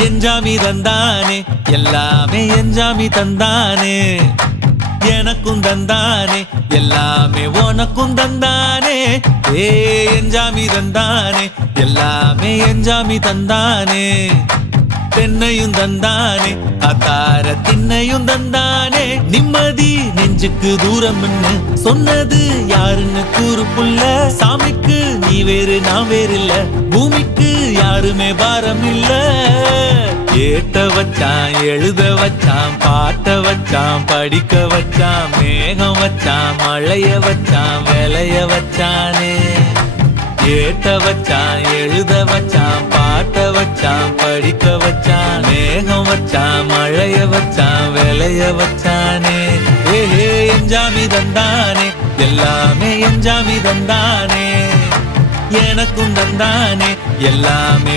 எஞ்சாமி தந்தானே எல்லாமே எஞ்சாமி தந்தானே எனக்கும் தந்தானே எல்லாமே உனக்கும் தந்தானே ஏ எஞ்சாமி தந்தானே எல்லாமே எஞ்சாமி தந்தானே தென்னையும் தந்தானே அத்தார திண்ணையும் தந்தானே நிம்மதி நெஞ்சுக்கு தூரம் சொன்னது யாருன்னு கூறு புள்ள சாமிக்கு நீ வேறு நான் வேறு இல்ல பூமிக்கு யாருமே பாரம் இல்ல ஏத்த வச்சான் எழுத வச்சான் பாட்ட வச்சான் படிக்க வச்சான் மேகம் வச்சான் மழைய வச்சான் விளைய வச்சானே ஏத்த வச்சான் எழுத வச்சான் பாட்ட வச்சான் படிக்க வச்சான் மேகம் வச்சான் மழைய வச்சான் விளைய வச்சானே ஏஹே எஞ்சாமி தந்தானே எல்லாமே எஞ்சாமி தந்தானே எனக்கும் தந்தானே எல்லாமே